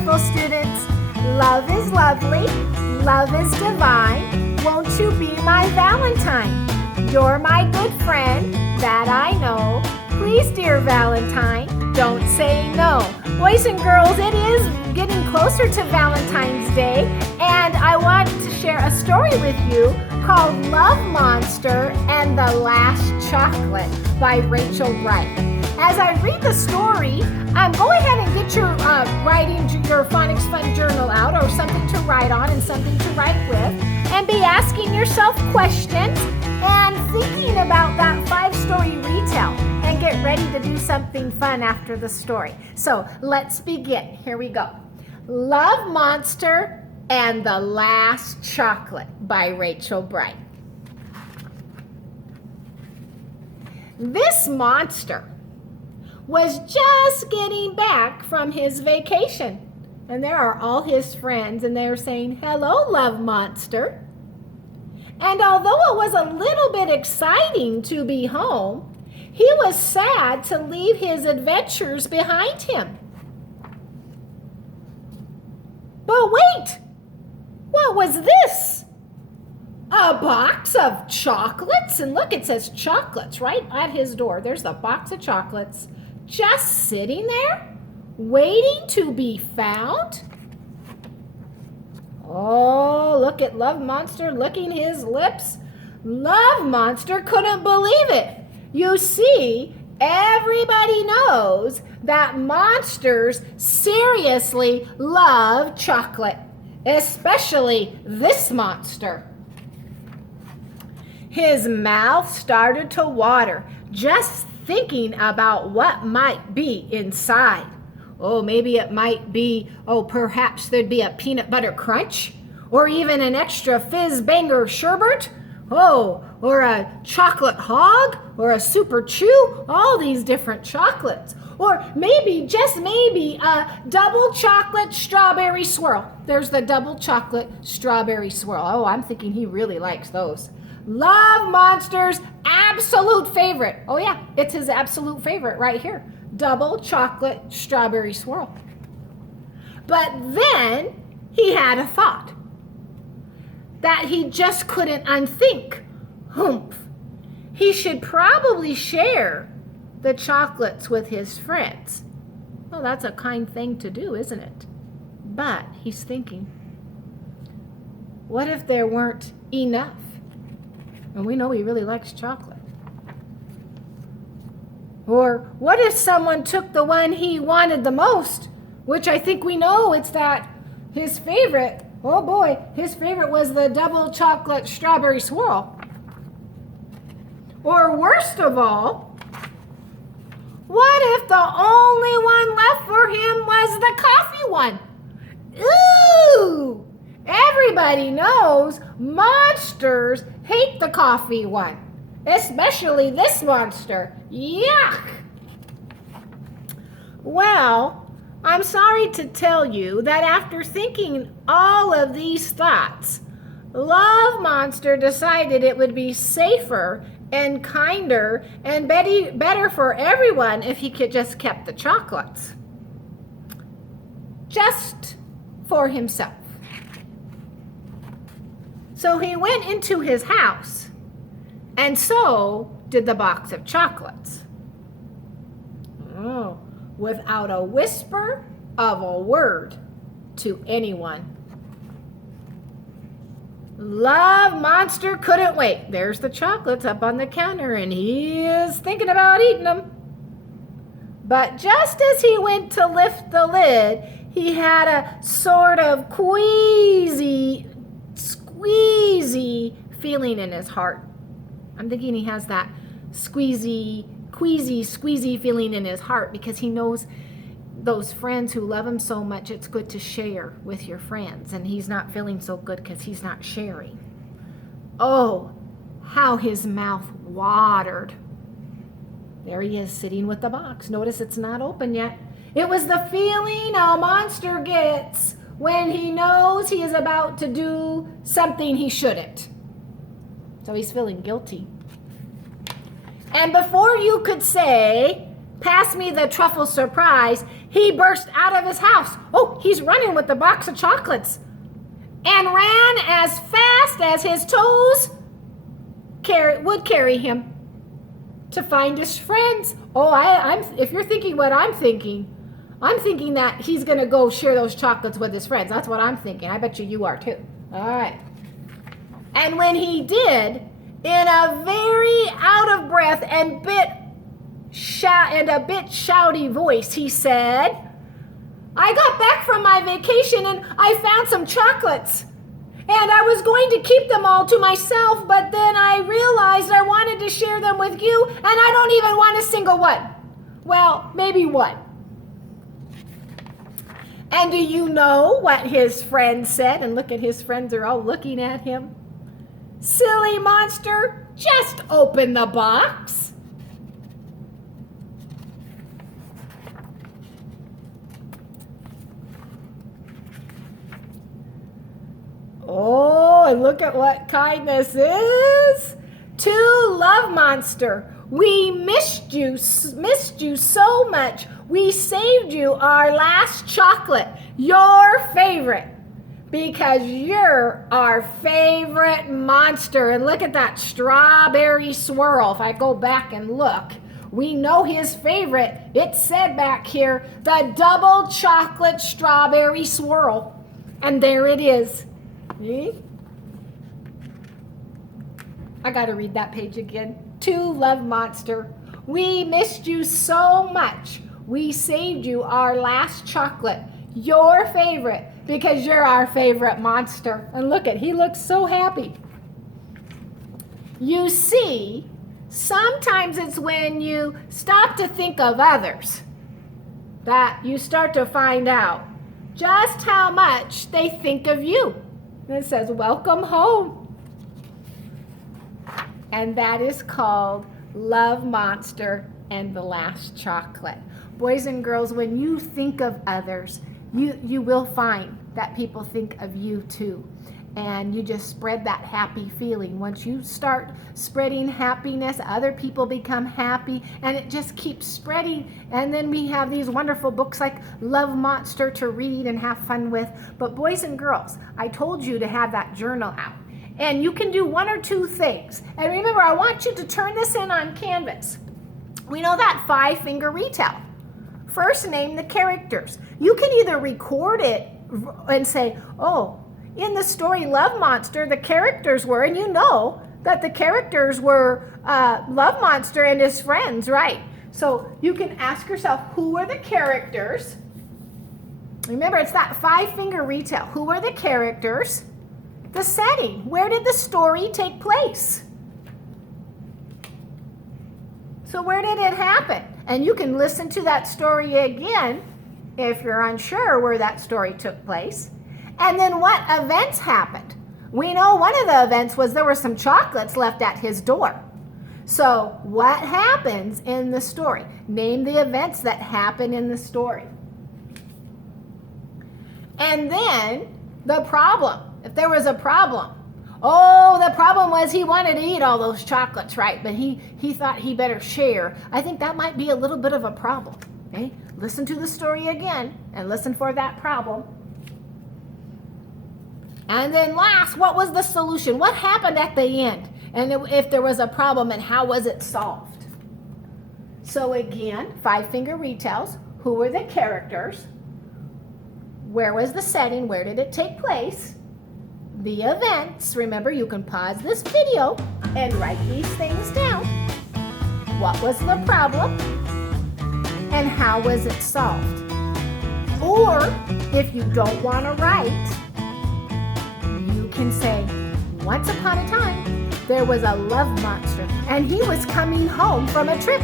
wonderful students. Love is lovely. Love is divine. Won't you be my Valentine? You're my good friend, that I know. Please, dear Valentine, don't say no. Boys and girls, it is getting closer to Valentine's Day, and I want to share a story with you called Love Monster and the Last Chocolate by Rachel Bright. As I read the story, go ahead and get your your Phonics Fun journal out, or something to write on and something to write with, and be asking yourself questions and thinking about that 5-story retell, and get ready to do something fun after the story. So let's begin. Here we go. Love Monster and the Last Chocolate by Rachel Bright. This monster was just getting back from his vacation. And there are all his friends, and they're saying, "Hello, Love Monster." And although it was a little bit exciting to be home, he was sad to leave his adventures behind him. But wait, what was this? A box of chocolates? And look, it says chocolates right at his door. There's the box of chocolates just sitting there, waiting to be found. Oh, look at Love Monster licking his lips. Love Monster couldn't believe it. You see, everybody knows that monsters seriously love chocolate, especially this monster. His mouth started to water just thinking about what might be inside. Oh, maybe it might be, perhaps there'd be a peanut butter crunch, or even an extra fizz banger sherbet, or a chocolate hog, or a super chew, all these different chocolates. Or maybe, just maybe, a double chocolate strawberry swirl. There's the double chocolate strawberry swirl. Oh, I'm thinking he really likes those. Love Monster's absolute favorite. Oh yeah, it's his absolute favorite right here. Double chocolate strawberry swirl. But then he had a thought that he just couldn't unthink. Humph. He should probably share the chocolates with his friends. Well, that's a kind thing to do, isn't it? But he's thinking, what if there weren't enough? And we know he really likes chocolate. Or what if someone took the one he wanted the most, which I think we know it's that his favorite, oh boy, his favorite was the double chocolate strawberry swirl. Or worst of all, what if the only one left for him was the coffee one? Ooh! Everybody knows monsters hate the coffee one, especially this monster. Yuck! Well, I'm sorry to tell you that after thinking all of these thoughts, Love Monster decided it would be safer and kinder and better for everyone if he could just keep the chocolates. Just for himself. So he went into his house, and so did the box of chocolates. Oh, without a whisper of a word to anyone. Love Monster couldn't wait. There's the chocolates up on the counter, and he is thinking about eating them. But just as he went to lift the lid, he had a sort of squeezy feeling in his heart. I'm thinking he has that squeezy feeling in his heart because he knows those friends who love him so much, it's good to share with your friends, and he's not feeling so good because he's not sharing. Oh, how his mouth watered. There he is sitting with the box. Notice it's not open yet. It was the feeling a monster gets when he knows he is about to do something he shouldn't. So he's feeling guilty. And before you could say, pass me the truffle surprise, he burst out of his house. Oh, he's running with the box of chocolates and ran as fast as his toes would carry him to find his friends. Oh, if you're thinking what I'm thinking that he's going to go share those chocolates with his friends. That's what I'm thinking. I bet you are too. All right. And when he did, in a very out of breath and a bit shouty voice, he said, I got back from my vacation and I found some chocolates. And I was going to keep them all to myself, but then I realized I wanted to share them with you, and I don't even want a single one. Well, maybe one. And do you know what his friends said? And look at his friends, are all looking at him. Silly monster, just open the box. Oh, and look at what kindness is. To Love Monster, we missed you so much. We saved you our last chocolate, your favorite, because you're our favorite monster. And look at that strawberry swirl. If I go back and look, we know his favorite. It said back here, the double chocolate strawberry swirl. And there it is. See? I got to read that page again. To Love Monster, we missed you so much. We saved you our last chocolate, your favorite, because you're our favorite monster. And look at, he looks so happy. You see, sometimes it's when you stop to think of others that you start to find out just how much they think of you. And it says, welcome home. And that is called Love Monster and the Last Chocolate. Boys and girls, when you think of others, you will find that people think of you too. And you just spread that happy feeling. Once you start spreading happiness, other people become happy, and it just keeps spreading. And then we have these wonderful books like Love Monster to read and have fun with. But boys and girls, I told you to have that journal out. And you can do one or two things. And remember, I want you to turn this in on canvas. We know that 5-finger retell. First, name the characters. You can either record it and say, oh, in the story Love Monster, the characters were, and you know that the characters were Love Monster and his friends, right? So you can ask yourself, who are the characters? Remember, it's that 5-finger retell. Who are the characters? The setting. Where did the story take place? So where did it happen? And you can listen to that story again if you're unsure where that story took place. And then what events happened? We know one of the events was there were some chocolates left at his door. So what happens in the story? Name the events that happen in the story. And then the problem. If there was a problem. Oh, the problem was he wanted to eat all those chocolates, right? But he thought he better share. I think that might be a little bit of a problem. Okay? Listen to the story again and listen for that problem. And then last, what was the solution? What happened at the end? And if there was a problem, and how was it solved? So again, 5-finger retells. Who were the characters? Where was the setting? Where did it take place? The events. Remember, you can pause this video and write these things down. What was the problem? And how was it solved? Or, if you don't want to write, you can say, once upon a time, there was a love monster, and he was coming home from a trip.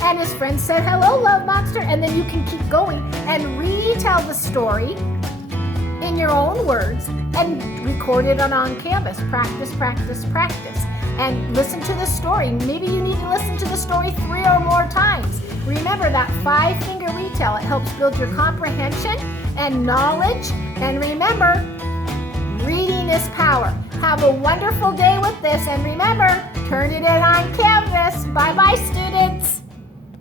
And his friend said, hello, love monster. And then you can keep going and retell the story in your own words and record it on canvas. Practice, practice, practice. And listen to the story. Maybe you need to listen to the story 3 or more times. Remember that 5-finger retell. It helps build your comprehension and knowledge. And remember, reading is power. Have a wonderful day with this. And remember, turn it in on canvas. Bye-bye, students.